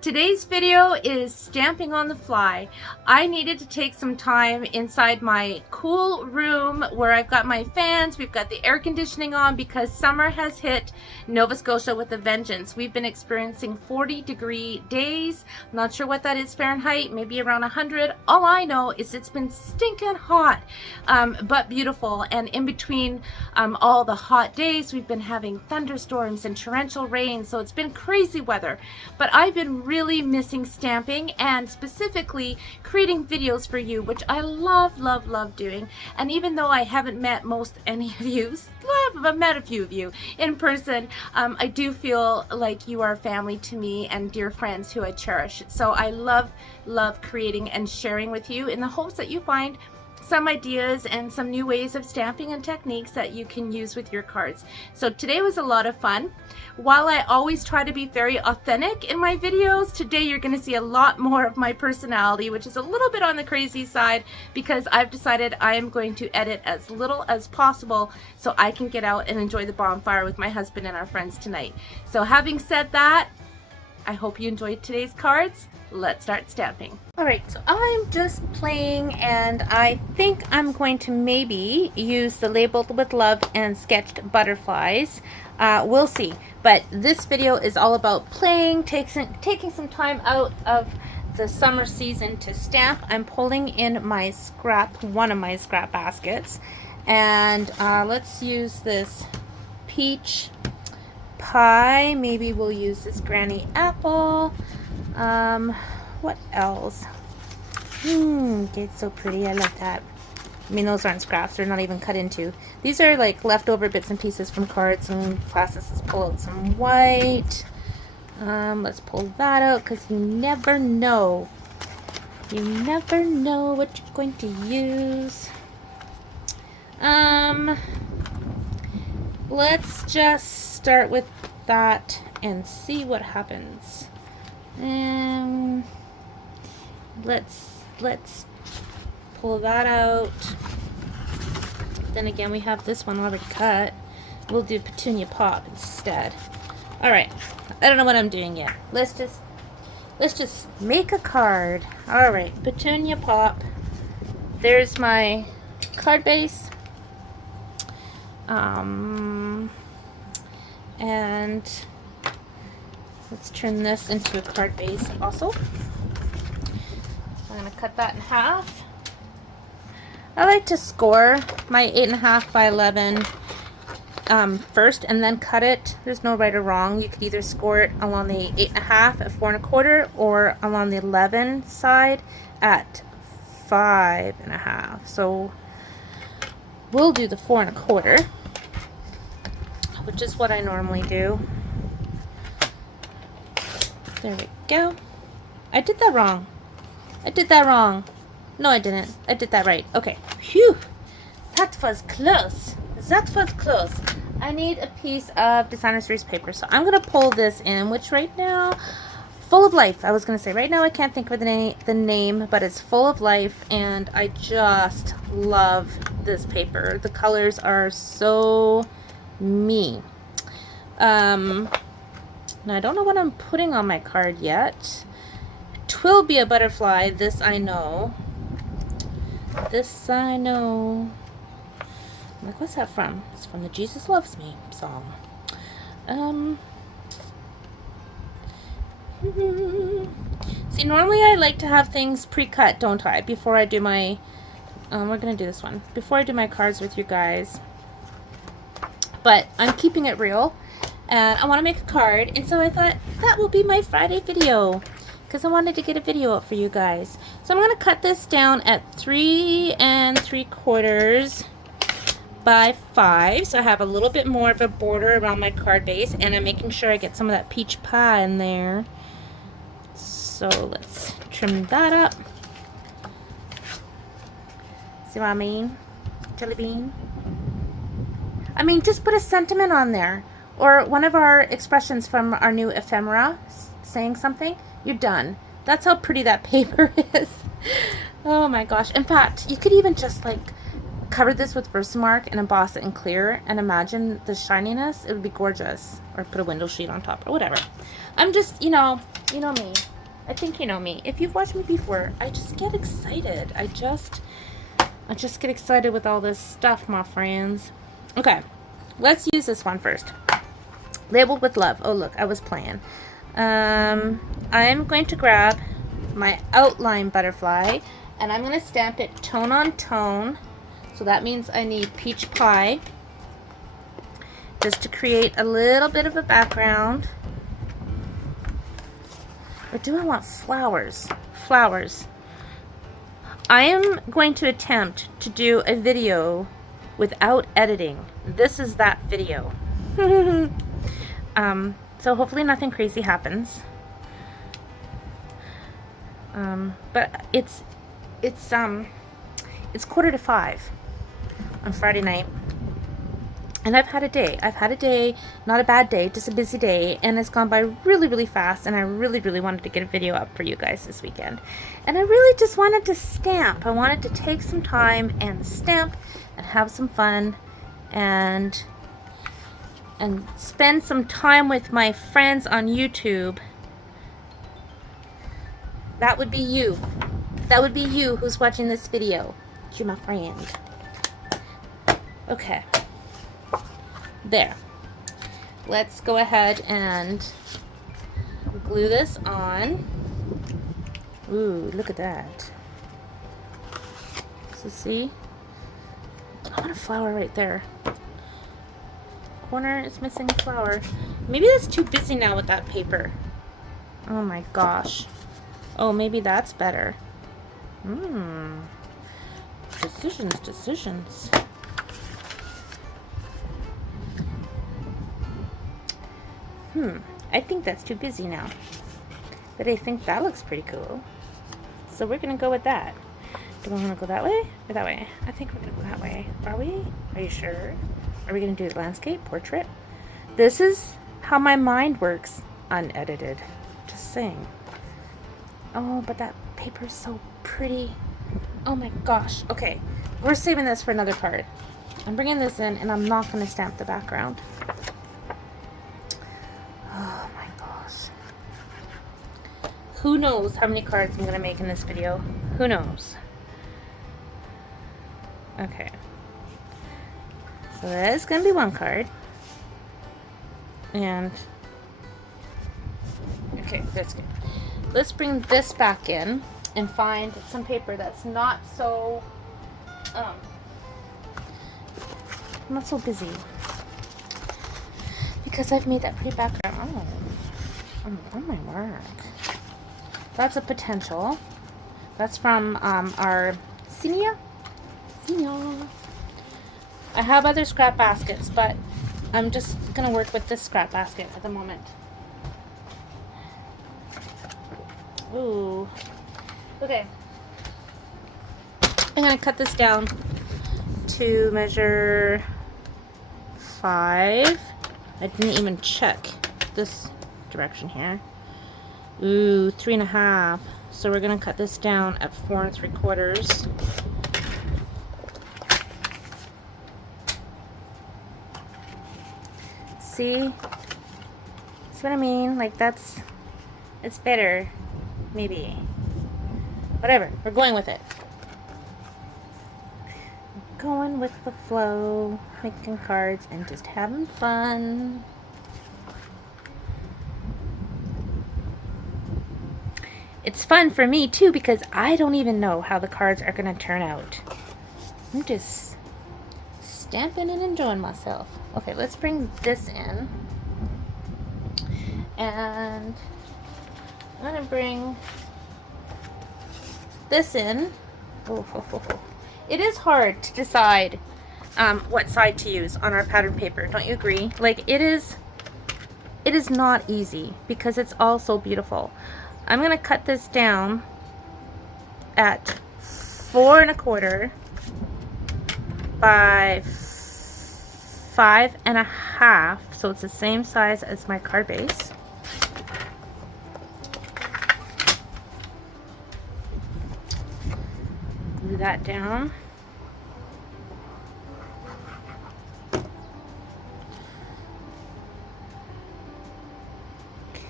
Today's video is stamping on the fly. I needed to take some time inside my cool room where I've got my fans, we've got the air conditioning on because summer has hit Nova Scotia with a vengeance. We've been experiencing 40-degree days. I'm not sure what that is Fahrenheit, maybe around 100. All I know is it's been stinking hot, but beautiful. And in between all the hot days, we've been having thunderstorms and torrential rain, so it's been crazy weather. But I've been really missing stamping and specifically creating videos for you, which I love doing. And even though I haven't met any of you, I've met a few of you in person, I do feel like you are family to me and dear friends who I cherish. So I love creating and sharing with you in the hopes that you find some ideas and some new ways of stamping and techniques that you can use with your cards. So today was a lot of fun. While I always try to be very authentic in my videos, today you're going to see a lot more of my personality, which is a little bit on the crazy side because I've decided I am going to edit as little as possible so I can get out and enjoy the bonfire with my husband and our friends tonight. So having said that, I hope you enjoyed today's cards. Let's start stamping. Alright, so I'm just playing and I think I'm going to maybe use the Labeled with Love and Sketched Butterflies. We'll see. But this video is all about playing, taking some time out of the summer season to stamp. I'm pulling in my one of my scrap baskets. And let's use this peach pie. Maybe we'll use this granny apple. What else? It's so pretty. I love that. I mean, those aren't scraps. They're not even cut into. These are like leftover bits and pieces from cards and classes. Let's pull out some white. Let's pull that out because you never know. You never know what you're going to use. Let's just start with that and see what happens. Let's pull that out. Then again, we have this one already cut. We'll do Petunia Pop instead. Alright, I don't know what I'm doing yet. Let's just make a card. Alright, Petunia Pop. There's my card base. And let's turn this into a card base also. So I'm going to cut that in half. I like to score my 8.5 by 11 first and then cut it. There's no right or wrong. You could either score it along the 8.5 at 4.25 or along the 11 side at 5.5. So we'll do the 4.25, which is what I normally do. There we go. I did that wrong. No, I didn't. I did that right. Okay. Phew. That was close. I need a piece of designer series paper. So I'm going to pull this in, which right now, Full of Life. I was going to say, right now I can't think of the name, but it's Full of Life, and I just love this paper. The colors are so me. Now I don't know what I'm putting on my card yet. Twill be a butterfly, this I know. I'm like, what's that from? It's from the Jesus Loves Me song. See, normally I like to have things pre-cut, don't I? Before I do my, we're gonna do this one. Before I do my cards with you guys. But I'm keeping it real. And I want to make a card, and so I thought that will be my Friday video because I wanted to get a video up for you guys. So I'm going to cut this down at 3 3/4 by 5, so I have a little bit more of a border around my card base, and I'm making sure I get some of that peach pie in there. So let's trim that up. See what I mean? Jelly bean. I mean, just put a sentiment on there. Or one of our expressions from our new ephemera, saying something, you're done. That's how pretty that paper is. Oh my gosh. In fact, you could even just like cover this with Versamark and emboss it in clear and imagine the shininess. It would be gorgeous. Or put a window sheet on top or whatever. I'm just, you know, You know me. I think you know me. If you've watched me before, I just get excited. I just get excited with all this stuff, my friends. Okay, let's use this one first. Labeled with love. Oh, look, I was playing. I'm going to grab my outline butterfly, and I'm going to stamp it tone on tone. So that means I need peach pie, just to create a little bit of a background. Or do I want flowers? Flowers. I am going to attempt to do a video without editing. This is that video. So hopefully nothing crazy happens. But it's 4:45 on Friday night. And I've had a day. Not a bad day, just a busy day, and it's gone by really, really fast, and I really, really wanted to get a video up for you guys this weekend. And I really just wanted to stamp. I wanted to take some time and stamp and have some fun and spend some time with my friends on YouTube. That would be you. That would be you who's watching this video. You're my friend. Okay. There. Let's go ahead and glue this on. Ooh, look at that. So see? I want a flower right there. Corner is missing a flower. Maybe that's too busy now with that paper. Oh my gosh. Oh, maybe that's better. Decisions. I think that's too busy now. But I think that looks pretty cool. So we're going to go with that. Do we want to go that way or that way? I think we're going to go that way. Are we? Are you sure? Are we going to do landscape, portrait? This is how my mind works, unedited. Just saying. Oh, but that paper's so pretty. Oh my gosh. Okay, we're saving this for another card. I'm bringing this in, and I'm not going to stamp the background. Oh my gosh. Who knows how many cards I'm going to make in this video? Who knows? Okay. So that's going to be one card. And okay, that's good. Let's bring this back in and find some paper that's not so busy, because I've made that pretty background. Oh my word. That's a potential. That's from our senior. I have other scrap baskets, but I'm just gonna work with this scrap basket at the moment. Ooh. Okay. I'm gonna cut this down to measure 5. I didn't even check this direction here. Ooh, 3.5. So we're gonna cut this down at 4 3/4. See? That's what I mean. Like, it's better. Maybe. Whatever. We're going with it. Going with the flow. Making cards and just having fun. It's fun for me too, because I don't even know how the cards are going to turn out. I'm just stamping and enjoying myself. Okay, let's bring this in. And I'm going to bring this in. It is hard to decide what side to use on our pattern paper. Don't you agree? Like, it is not easy, because it's all so beautiful. I'm going to cut this down at 4 1/4 by 5 1/2, so it's the same size as my card base. Glue that down.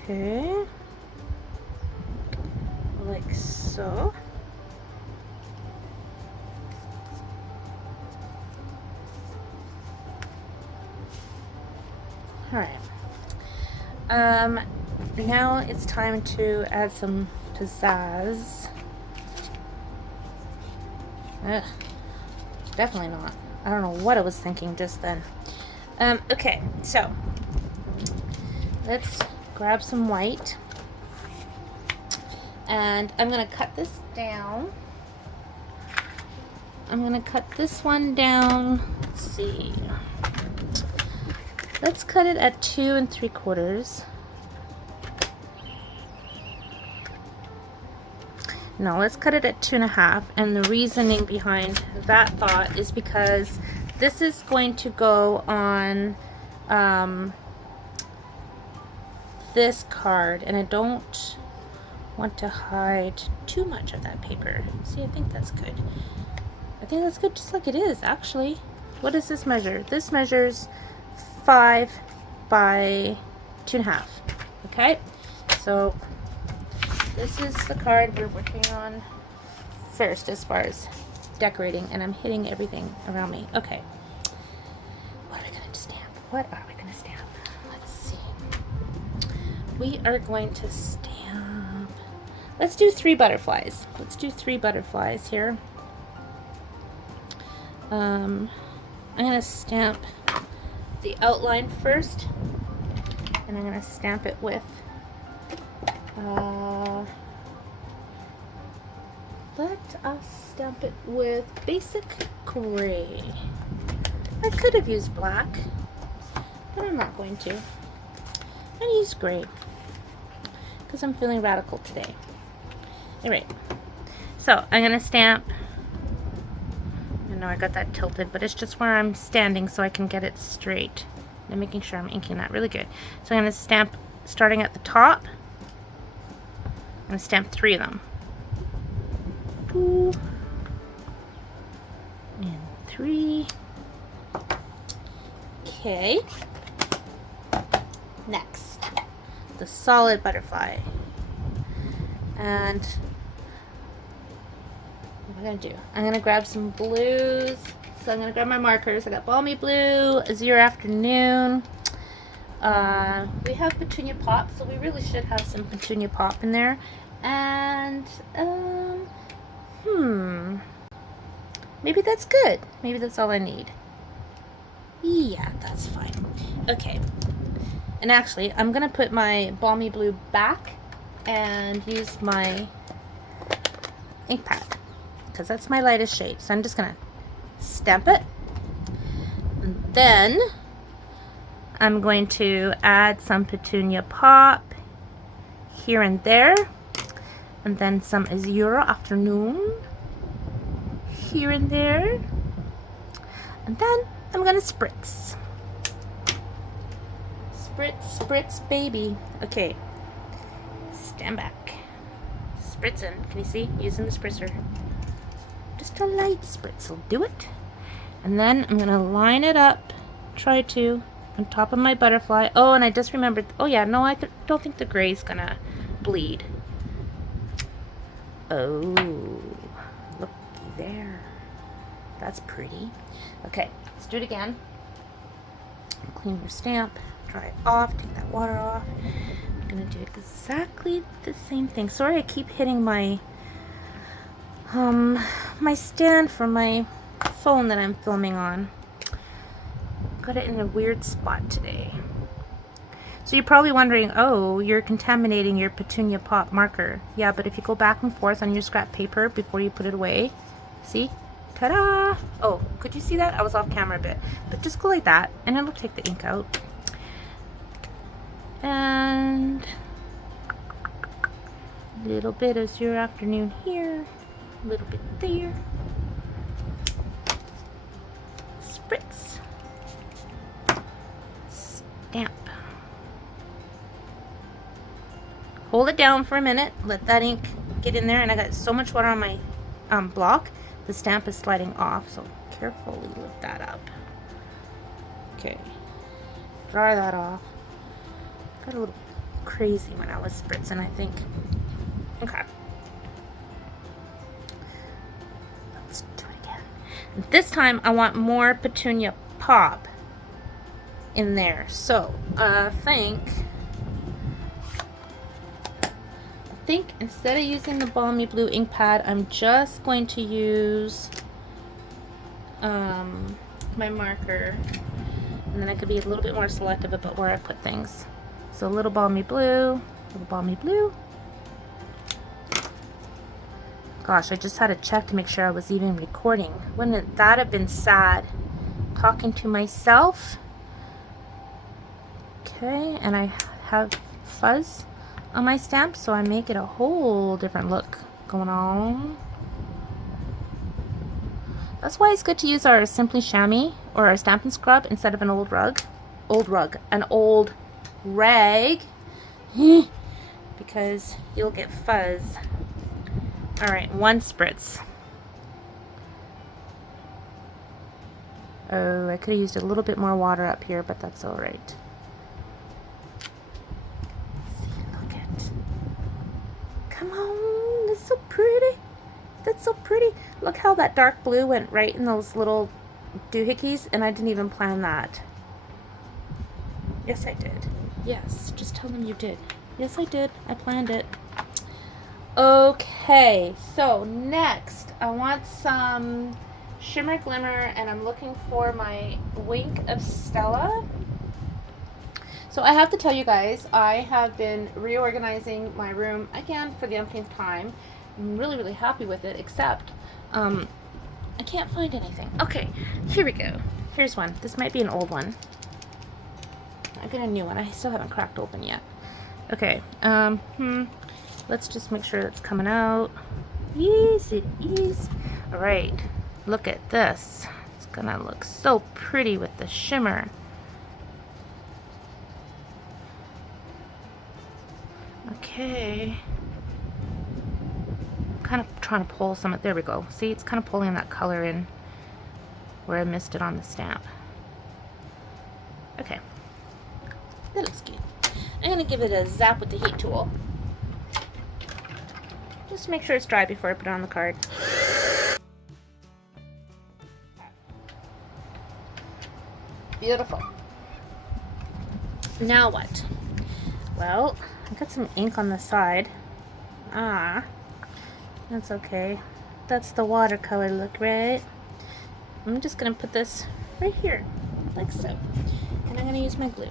Okay. so. All right. Now it's time to add some pizzazz. Ugh, definitely not. I don't know what I was thinking just then. Okay, so let's grab some white, and I'm gonna cut this down. I'm gonna cut this one down. Let's see. Let's cut it at 2 3/4. No, let's cut it at 2 1/2. And the reasoning behind that thought is because this is going to go on this card, and I don't want to hide too much of that paper. See, I think that's good. I think that's good just like it is, actually. What does this measure? This measures 5 by 2 1/2. Okay, so this is the card we're working on first as far as decorating, and I'm hitting everything around me. Okay, what are we going to stamp? What are we going to stamp? Let's see. We are going to stamp. Let's do 3 butterflies. Let's do 3 butterflies here. I'm going to stamp the outline first, and I'm going to stamp it with let us stamp it with basic gray. I could have used black, but I'm not going to. I'm going to use gray because I'm feeling radical today. Alright, so I'm going to stamp. I know I got that tilted, but it's just where I'm standing so I can get it straight. And making sure I'm inking that really good. So I'm going to stamp starting at the top. I'm going to stamp 3 of them. 2 and 3. Okay. Next, the solid butterfly. And what am I going to do? I'm going to grab some blues. So I'm going to grab my markers. I got Balmy Blue, Azure Afternoon. We have Petunia Pop, so we really should have some Petunia Pop in there. And, maybe that's good. Maybe that's all I need. Yeah, that's fine. Okay. And actually, I'm going to put my Balmy Blue back and use my ink pad, because that's my lightest shade. So I'm just going to stamp it. And then I'm going to add some Petunia Pop here and there. And then some Azure Afternoon here and there. And then I'm going to spritz. Spritz, spritz, baby. Okay. Stand back. Spritzing. Can you see? Using the spritzer. Just a light spritz will do it. And then I'm going to line it up. Try to. On top of my butterfly. Oh, and I just remembered. Oh, yeah. No, I don't think the gray is going to bleed. Oh. Look there. That's pretty. Okay. Let's do it again. Clean your stamp. Dry it off. Take that water off. I'm going to do exactly the same thing. Sorry, I keep hitting my my stand for my phone that I'm filming on. Got it in a weird spot today. So you're probably wondering, oh, you're contaminating your Petunia Pop marker. Yeah, but if you go back and forth on your scrap paper before you put it away, see? Ta-da! Oh, could you see that? I was off camera a bit. But just go like that, and it'll take the ink out. And a little bit of Azure Afternoon here, a little bit there. Spritz. Stamp. Hold it down for a minute, let that ink get in there, and I got so much water on my block, the stamp is sliding off, so carefully lift that up. Okay, dry that off. Got a little crazy when I was spritzing, I think. Okay. This time I want more petunia pop in there. So I think instead of using the Balmy Blue ink pad, I'm just going to use my marker, and then I could be a little bit more selective about where I put things. So a little Balmy Blue, little Balmy Blue. Gosh, I just had to check to make sure I was even recording. Wouldn't that have been sad? Talking to myself. Okay, and I have fuzz on my stamp, so I make it a whole different look going on. That's why it's good to use our Simply Chamois or our Stampin' Scrub instead of an old rag, because you'll get fuzz. All right, one spritz. Oh, I could have used a little bit more water up here, but that's all right. Come on, that's so pretty. That's so pretty. Look how that dark blue went right in those little doohickeys, and I didn't even plan that. Yes, I did. Yes, just tell them you did. Yes, I did. I planned it. Okay, so next I want some shimmer glimmer, and I'm looking for my Wink of Stella. So I have to tell you guys, I have been reorganizing my room again for the umpteenth time. I'm really, really happy with it, except I can't find anything. Okay, here we go. Here's one. This might be an old one. I got a new one. I still haven't cracked open yet. Okay, let's just make sure it's coming out. Yes, it is. All right, look at this. It's gonna look so pretty with the shimmer. Okay, kind of trying to pull some. There we go. See, it's kind of pulling that color in where I missed it on the stamp. Okay, that looks good. I'm gonna give it a zap with the heat tool. Just make sure it's dry before I put it on the card. Beautiful. Now what? Well, I got some ink on the side. Ah, that's okay. That's the watercolor look, right? I'm just gonna put this right here, like so. And I'm gonna use my glue.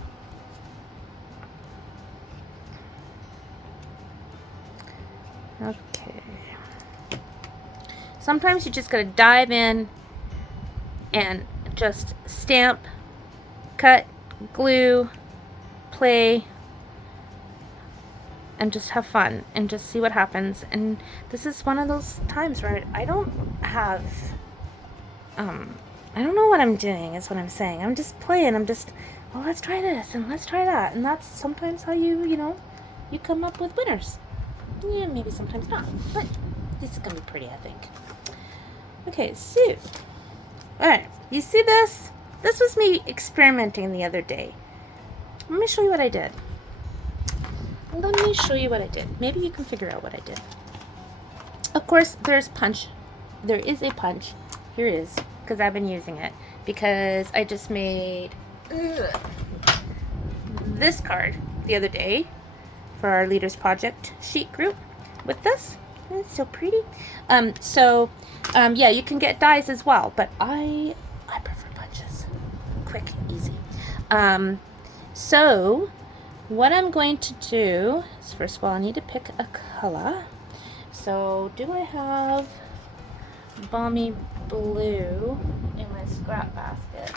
Okay. Sometimes you just gotta dive in and just stamp, cut, glue, play, and just have fun and just see what happens. And this is one of those times where I don't have I don't know what I'm doing is what I'm saying. I'm just playing. I'm just, well, let's try this and let's try that. And that's sometimes how you come up with winners. Yeah, maybe sometimes not, but this is gonna be pretty, I think. Okay, so all right, you see this? This was me experimenting the other day. Let me show you what I did. Let me show you what I did. Maybe you can figure out what I did. Of course, there's punch. There is a punch. Here it is, because I've been using it. Because I just made this card the other day for our Leaders Project sheet group with this. It's so pretty. Yeah, you can get dies as well, but I prefer punches. Quick, easy. So what I'm going to do is, first of all, I need to pick a color. So do I have Balmy Blue in my scrap basket?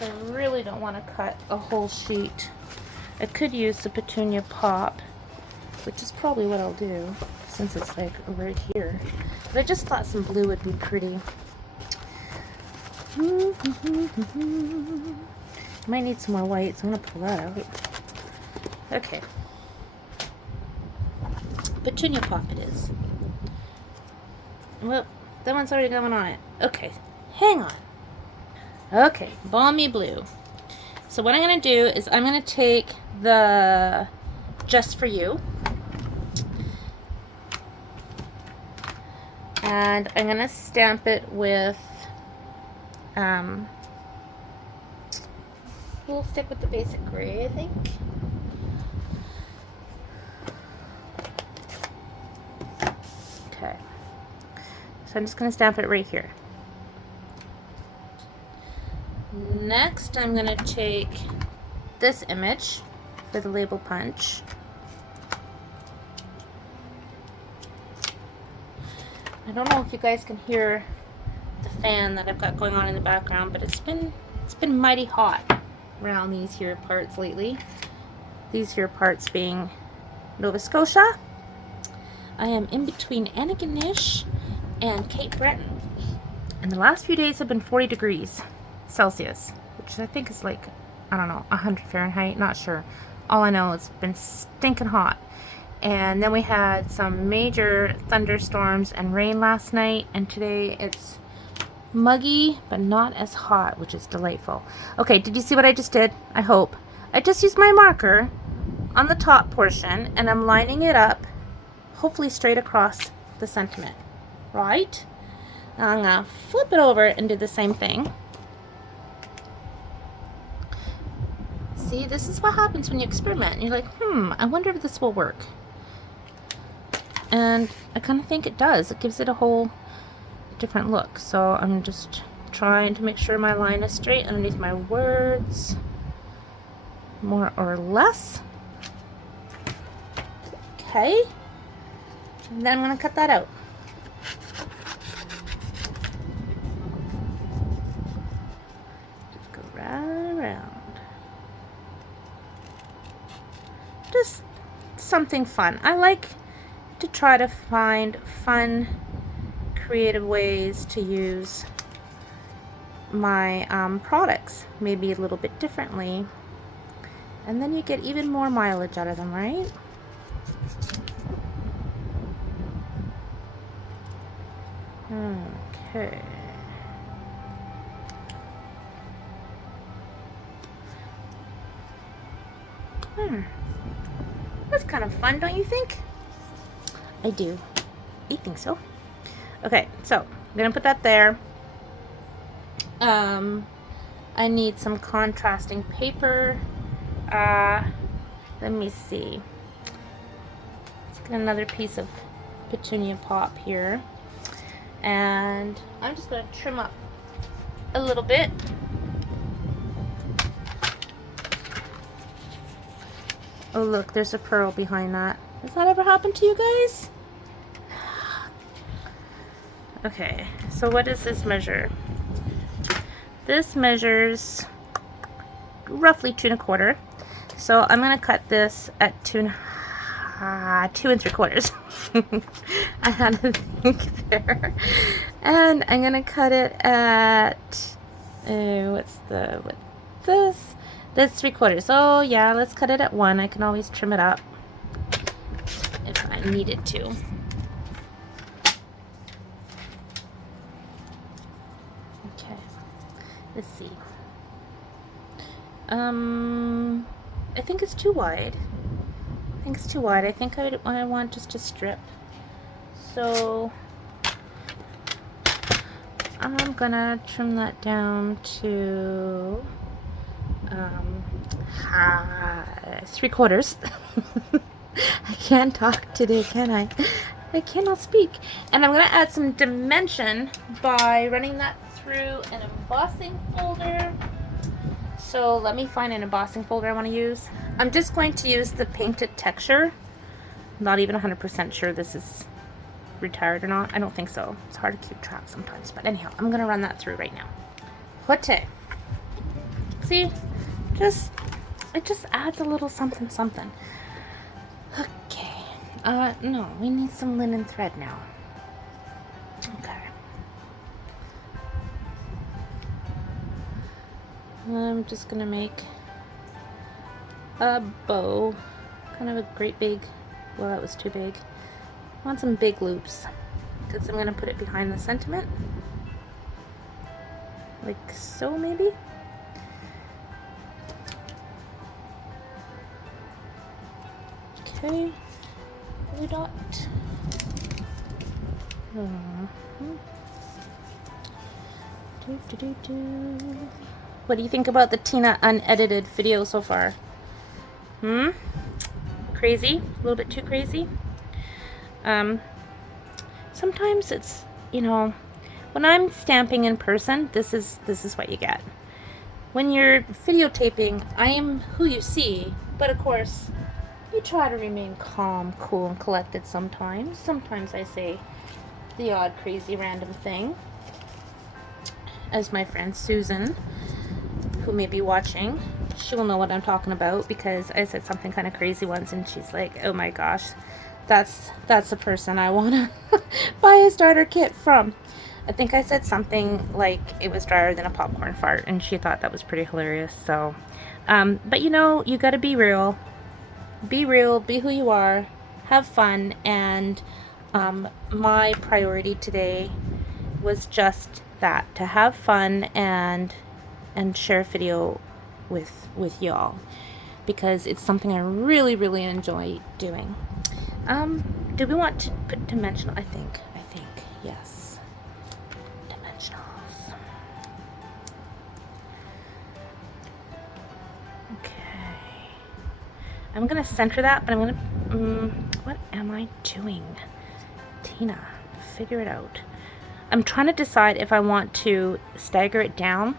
I really don't want to cut a whole sheet. I could use the Petunia Pop, which is probably what I'll do since it's like right here. But I just thought some blue would be pretty. Might need some more white, so I'm going to pull that out. Okay. Petunia Pop it is. Well, that one's already going on it. Okay, hang on. Okay, Balmy Blue. So what I'm going to do is I'm going to take the Just For You, and I'm going to stamp it with We'll stick with the basic gray, I think. Okay. So I'm just going to stamp it right here. Next, I'm going to take this image for the label punch. I don't know if you guys can hear the fan that I've got going on in the background, but it's been mighty hot around these here parts lately. These here parts being Nova Scotia. I am in between Antigonish and Cape Breton, and the last few days have been 40 degrees Celsius, which I think is like, I don't know, 100 Fahrenheit, not sure. All I know is it's been stinking hot. And then we had some major thunderstorms and rain last night, and today it's muggy but not as hot, which is delightful. Okay, did you see what I just did? I hope. I just used my marker on the top portion and I'm lining it up, hopefully straight across the sentiment. Right? Now I'm gonna flip it over and do the same thing. See, this is what happens when you experiment. You're like, I wonder if this will work. And I kind of think it does. It gives it a whole different look. So I'm just trying to make sure my line is straight underneath my words, more or less. Okay. And then I'm going to cut that out. Just go right around. Just something fun. I like to try to find fun, creative ways to use my products, maybe a little bit differently, and then you get even more mileage out of them, right? Okay. That's kind of fun, don't you think? I do. I think so. Okay, so I'm gonna put that there. I need some contrasting paper. Let me see. Let's get another piece of petunia pop here. And I'm just gonna trim up a little bit. Oh look, there's a pearl behind that. Has that ever happened to you guys? Okay, so what does this measure? This measures roughly 2 1/4. So I'm gonna cut this at 2 3/4. I had to think there. And I'm gonna cut it at what's the width? This 3/4. Oh yeah, let's cut it at 1. I can always trim it up if I needed to. Okay, let's see. I think it's too wide. I think I want just to strip. So I'm gonna trim that down to 3/4. I can't talk today, can I? I cannot speak. And I'm gonna add some dimension by running that through an embossing folder. So let me find an embossing folder I want to use. I'm just going to use the painted texture. Not even 100% sure this is retired or not. I don't think so. It's hard to keep track sometimes. But anyhow, I'm going to run that through right now. What? See? It just adds a little something something. Okay. No, we need some linen thread now. Okay. I'm just gonna make a bow, kind of a great big, well that was too big. I want some big loops because I'm gonna put it behind the sentiment, like so maybe. Okay, blue dot. What do you think about the Tina unedited video so far? Crazy? A little bit too crazy? Sometimes it's, you know, when I'm stamping in person, this is what you get. When you're videotaping, I am who you see, but of course, you try to remain calm, cool, and collected sometimes. Sometimes I say the odd, crazy, random thing. As my friend Susan, who may be watching, she will know what I'm talking about, because I said something kind of crazy once and she's like, oh my gosh, that's the person I want to buy a starter kit from. I think I said something like it was drier than a popcorn fart, and she thought that was pretty hilarious. So but you know, you got to be real, be who you are, have fun. And my priority today was just that, to have fun and share a video with y'all, because it's something I really enjoy doing. Do we want to put dimensional? I think yes, dimensionals. Okay, I'm gonna center that, but I'm gonna what am I doing? Tina, figure it out. I'm trying to decide if I want to stagger it down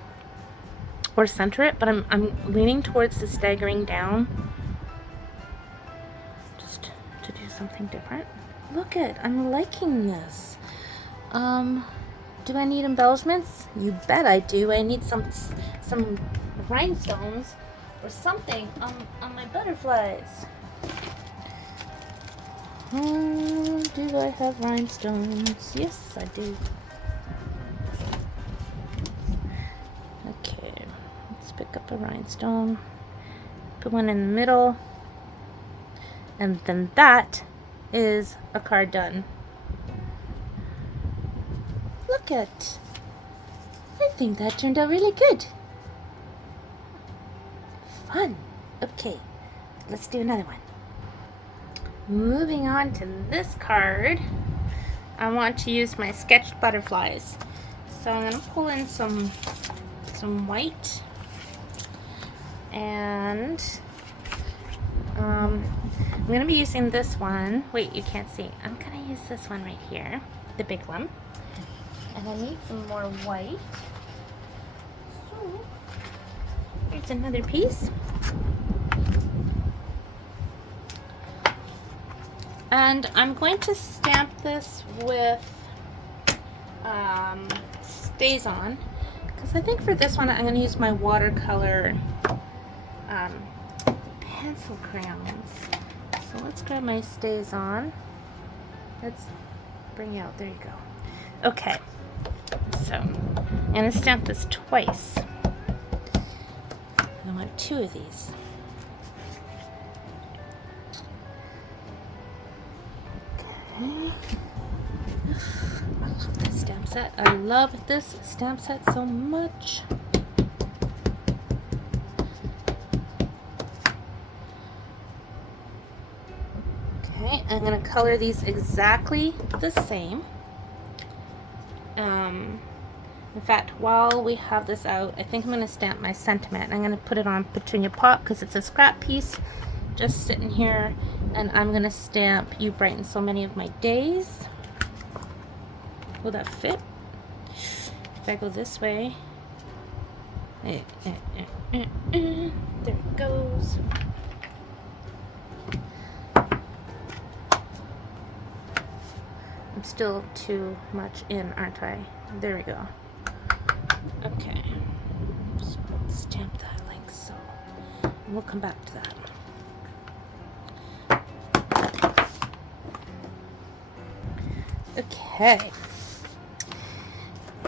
or center it, but I'm leaning towards the staggering down, just to do something different. Look it, I'm liking this. Do I need embellishments? You bet I do. I need some rhinestones or something on my butterflies. Do I have rhinestones? Yes, I do. Okay, let's pick up a rhinestone, put one in the middle, and then that is a card done. Look at, I think that turned out really good. Fun. Okay, let's do another one. Moving on to this card, I want to use my sketched butterflies. So I'm going to pull in some white, and I'm going to be using this one. Wait, you can't see. I'm going to use this one right here, the big one. And I need some more white. So here's another piece. And I'm going to stamp this with StazOn, because I think for this one I'm going to use my watercolor pencil crayons. So let's grab my StazOn. Let's bring it out. There you go. Okay, so I'm going to stamp this twice. I want 2 of these. I love this stamp set. I love this stamp set so much. Okay, I'm going to color these exactly the same. In fact, while we have this out, I think I'm going to stamp my sentiment. I'm going to put it on Petunia Pop because it's a scrap piece just sitting here, and I'm going to stamp You Brighten So Many of My Days. Will that fit? If I go this way. There it goes. I'm still too much in, aren't I? There we go. Okay. Just stamp that like so. And we'll come back to that. Okay.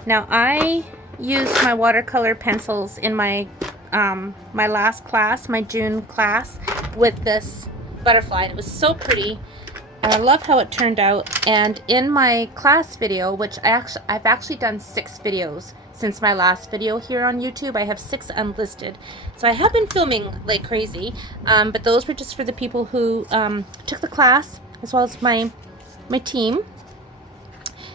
Now I used my watercolor pencils in my my last class, my June class, with this butterfly. It was so pretty, and I love how it turned out. And in my class video, which I've actually done 6 videos since my last video here on YouTube. I have 6 unlisted, so I have been filming like crazy, but those were just for the people who took the class, as well as my team.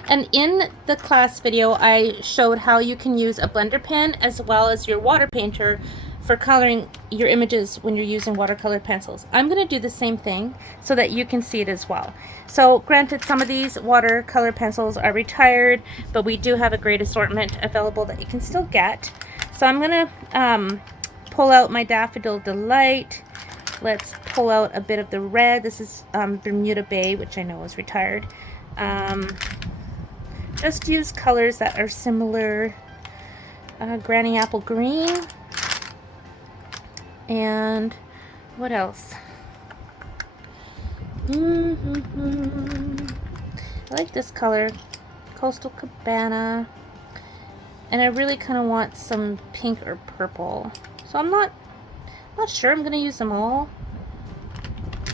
And in the class video, I showed how you can use a blender pen as well as your water painter for coloring your images when you're using watercolor pencils. I'm going to do the same thing so that you can see it as well. So granted, some of these watercolor pencils are retired, but we do have a great assortment available that you can still get. So I'm going to pull out my Daffodil Delight. Let's pull out a bit of the red. This is Bermuda Bay, which I know is retired. Just use colors that are similar. Granny Apple Green. And what else? I like this color, Coastal Cabana. And I really kind of want some pink or purple. So I'm not sure I'm gonna use them all.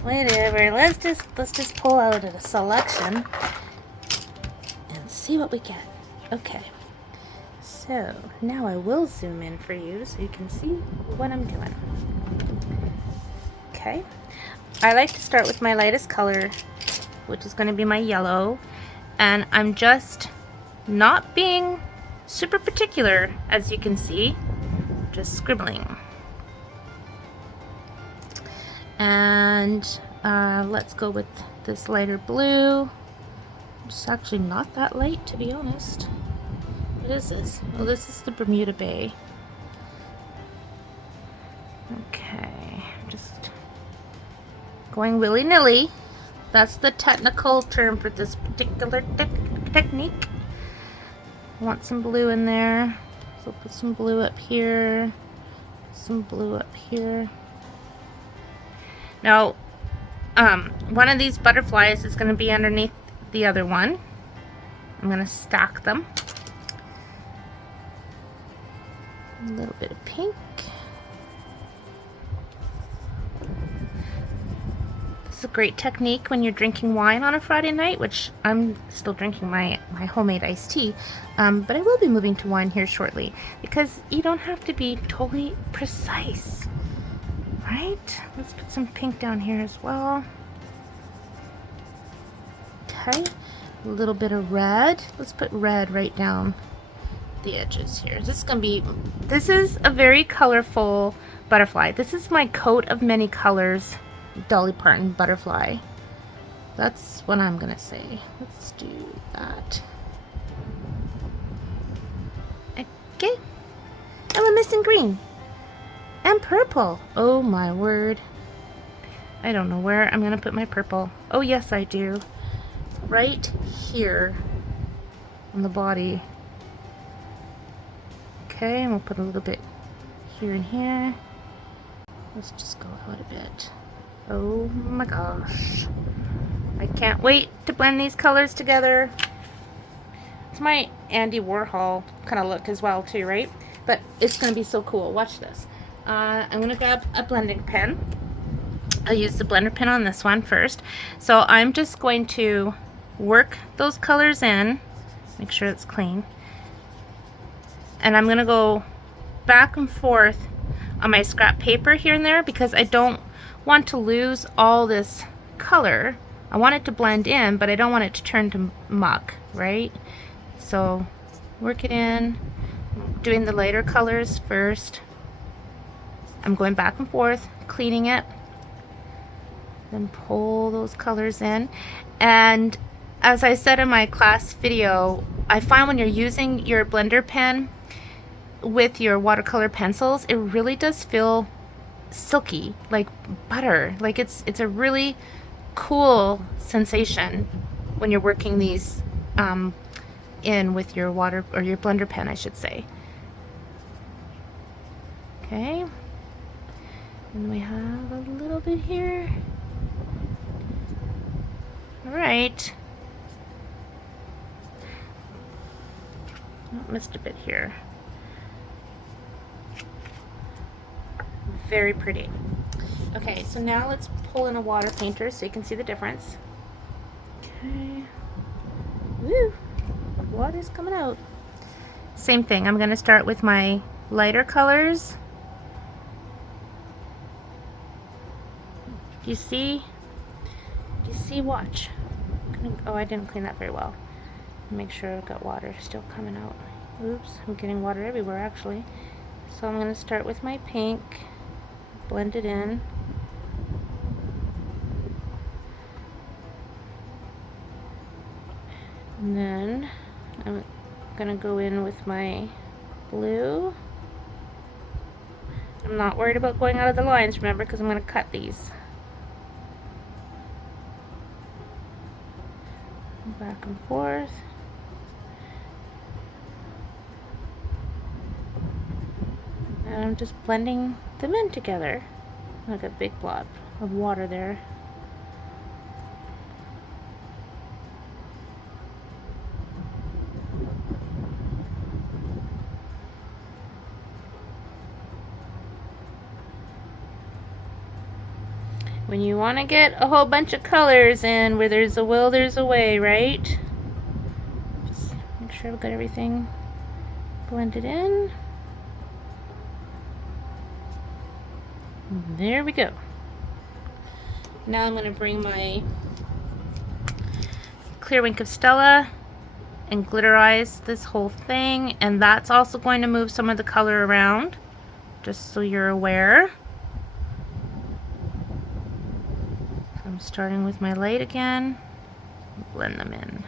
Whatever. Let's just pull out a selection and see what we get. Okay. So now I will zoom in for you so you can see what I'm doing. Okay. I like to start with my lightest color, which is going to be my yellow, and I'm just not being super particular, as you can see, just scribbling. And let's go with this lighter blue. It's actually not that light, to be honest. What is this? Oh, this is the Bermuda Bay. Okay, just going willy-nilly. That's the technical term for this particular technique. I want some blue in there. So put some blue up here. Some blue up here. Now, one of these butterflies is going to be underneath the other one. I'm going to stack them. A little bit of pink. This is a great technique when you're drinking wine on a Friday night, which I'm still drinking my homemade iced tea, but I will be moving to wine here shortly because you don't have to be totally precise, right? Let's put some pink down here as well. Okay, a little bit of red. Let's put red right down the edges here. This is a very colorful butterfly. This is my coat of many colors Dolly Parton butterfly. That's what I'm gonna say. Let's do that. Okay, and we're missing green and purple. Oh my word, I don't know where I'm gonna put my purple. Oh yes, I do, right here on the body. Okay, and we'll put a little bit here and here. Let's just go out a bit. Oh my gosh. I can't wait to blend these colors together. It's my Andy Warhol kind of look as well too, right? But it's going to be so cool. Watch this. I'm going to grab a blending pen. I'll use the blender pen on this one first. So I'm just going to work those colors in. Make sure it's clean. And I'm going to go back and forth on my scrap paper here and there because I don't want to lose all this color. I want it to blend in, but I don't want it to turn to muck, right? So work it in. I'm doing the lighter colors first. I'm going back and forth, cleaning it. Then pull those colors in. And as I said in my class video, I find when you're using your blender pen with your watercolor pencils, it really does feel silky, like butter. Like it's a really cool sensation when you're working these in with your water or your blender pen, I should say. Okay, and we have a little bit here. All right. Oh, missed a bit here. Very pretty. Okay, so now let's pull in a water painter so you can see the difference. Okay. Woo! Water's coming out. Same thing. I'm going to start with my lighter colors. Do you see? Do you see? Watch. Oh, I didn't clean that very well. Make sure I've got water still coming out. Oops, I'm getting water everywhere actually. So I'm going to start with my pink, blend it in. And then I'm going to go in with my blue. I'm not worried about going out of the lines, remember, because I'm going to cut these. Back and forth. And I'm just blending them in together. Like a big blob of water there. When you want to get a whole bunch of colors in, where there's a will, there's a way, right? Just make sure I've got everything blended in. There we go. Now I'm going to bring my clear Wink of Stella and glitterize this whole thing, and that's also going to move some of the color around, just so you're aware. So I'm starting with my light again, blend them in.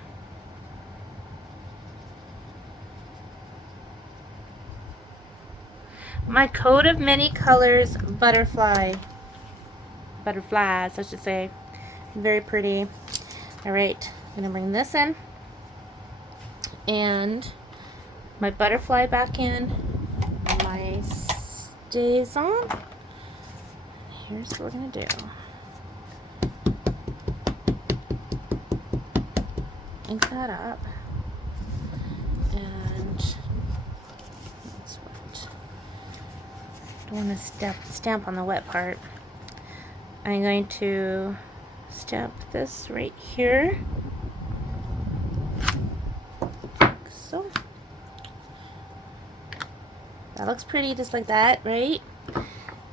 My coat of many colors butterflies, I should say. Very pretty. Alright, I'm going to bring this in and my butterfly back in, my stays on. Here's what we're going to do. Ink that up, and that's what. Don't want to stamp on the wet part. I'm going to stamp this right here, like so. That looks pretty, just like that, right?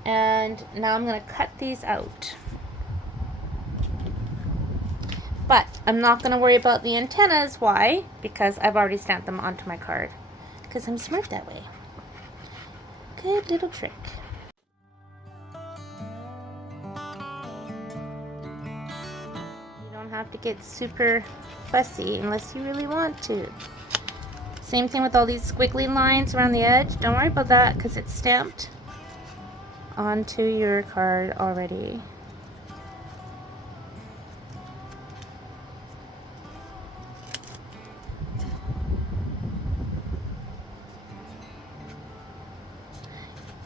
And now I'm going to cut these out. But I'm not going to worry about the antennas. Why? Because I've already stamped them onto my card. Because I'm smart that way. Good little trick. You don't have to get super fussy unless you really want to. Same thing with all these squiggly lines around the edge. Don't worry about that because it's stamped onto your card already.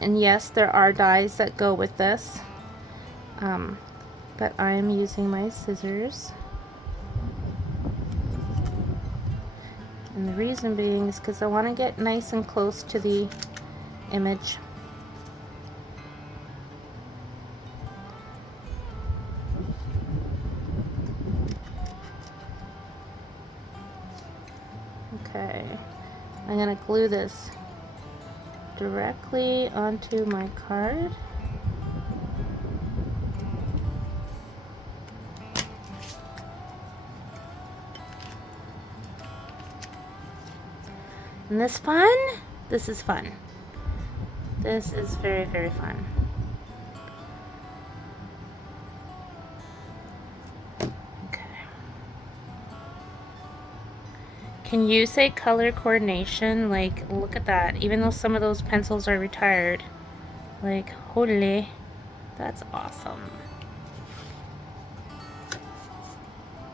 And yes, there are dies that go with this, but I am using my scissors. And the reason being is because I want to get nice and close to the image. Okay, I'm going to glue this directly onto my card. Isn't this fun? This is fun. This is very, very fun. Okay. Can you say color coordination? Like, look at that. Even though some of those pencils are retired. Like, holy, that's awesome.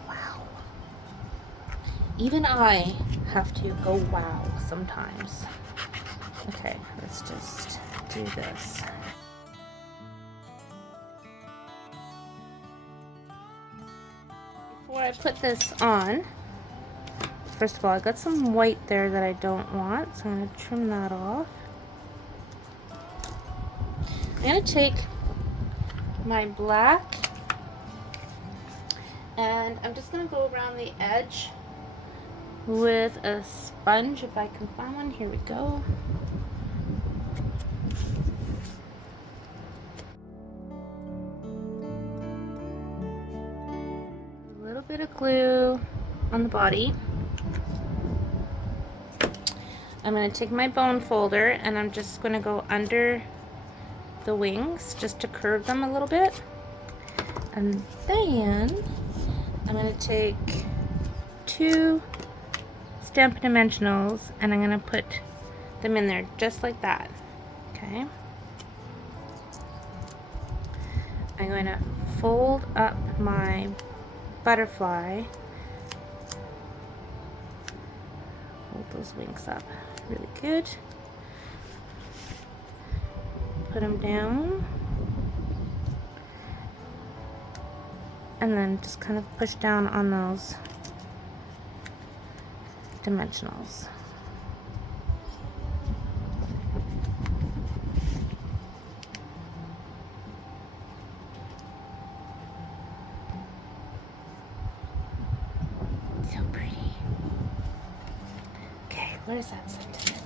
Wow. Even I have to go wow sometimes. Okay, let's just do this. Before I put this on, first of all, I got some white there that I don't want, so I'm going to trim that off. I'm going to take my black and I'm just going to go around the edge with a sponge, if I can find one. Here we go. A little bit of glue on the body. I'm going to take my bone folder and I'm just going to go under the wings just to curve them a little bit. And then I'm going to take 2 Stampin' Dimensionals and I'm going to put them in there just like that. Okay. I'm going to fold up my butterfly. Hold those wings up really good. Put them down. And then just kind of push down on those dimensionals. So pretty. Okay, where's that sentiment?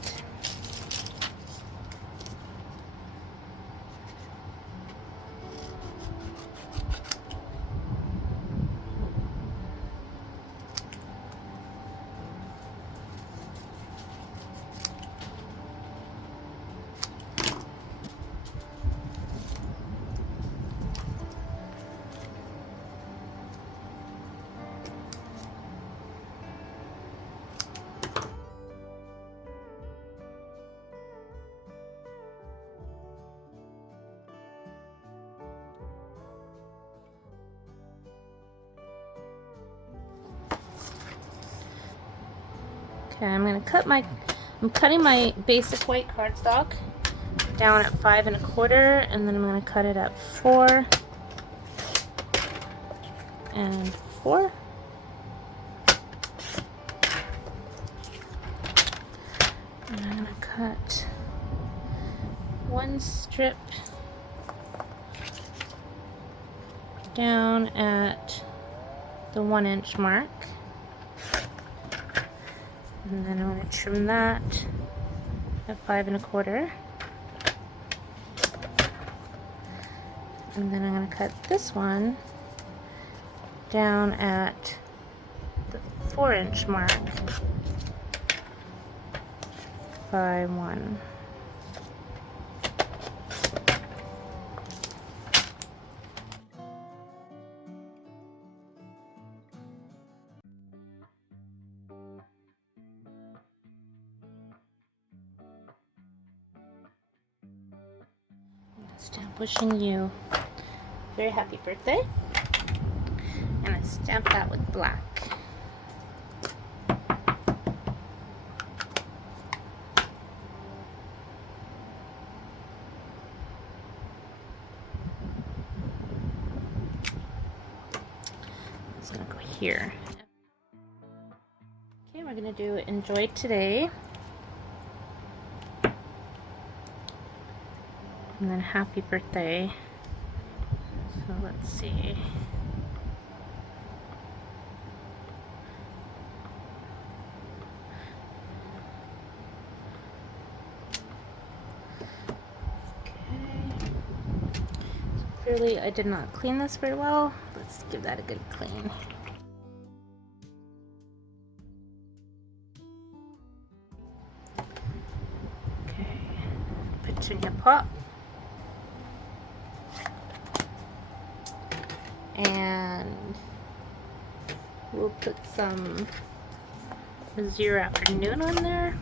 Okay, I'm cutting my basic white cardstock down at 5 1/4, and then I'm going to cut it at 4 and 4. And I'm going to cut 1 strip down at the 1-inch mark. And then I'm going to trim that at 5 1/4. And then I'm going to cut this one down at the 4-inch mark by 1. Stamp wishing you a very happy birthday, and I stamp that with black. It's gonna go here. Okay, we're gonna do enjoy today. And then happy birthday. So let's see. Okay. So clearly I did not clean this very well. Let's give that a good clean. Okay. Petunia pop. And we'll put some Zero Afternoon on there.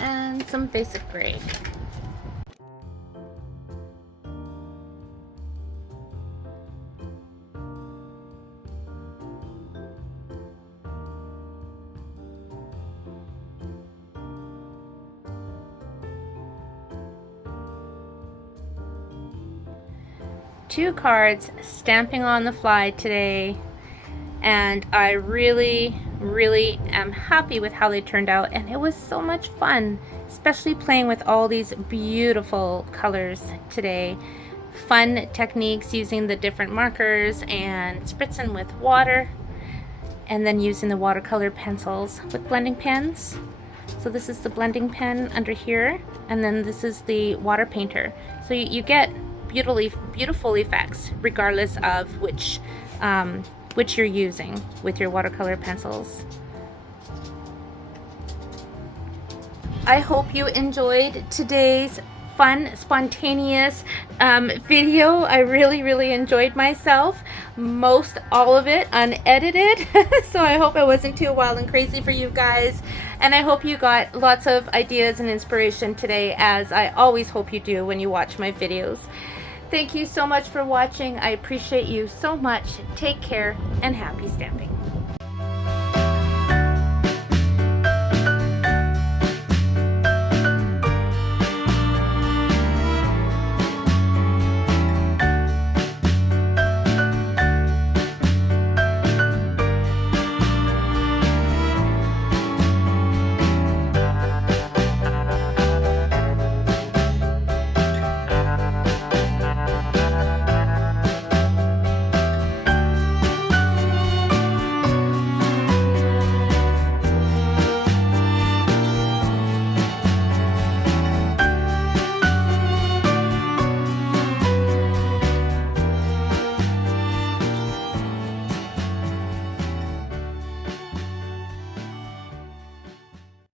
And some basic gray. 2 cards stamping on the fly today, and I really am happy with how they turned out, and it was so much fun, especially playing with all these beautiful colors today. Fun techniques using the different markers and spritzing with water, and then using the watercolor pencils with blending pens. So this is the blending pen under here, and then this is the water painter. So you get beautiful effects, regardless of which you're using with your watercolor pencils. I hope you enjoyed today's fun, spontaneous video. I really enjoyed myself. Most all of it unedited. So I hope it wasn't too wild and crazy for you guys. And I hope you got lots of ideas and inspiration today, as I always hope you do when you watch my videos. Thank you so much for watching. I appreciate you so much. Take care and happy stamping.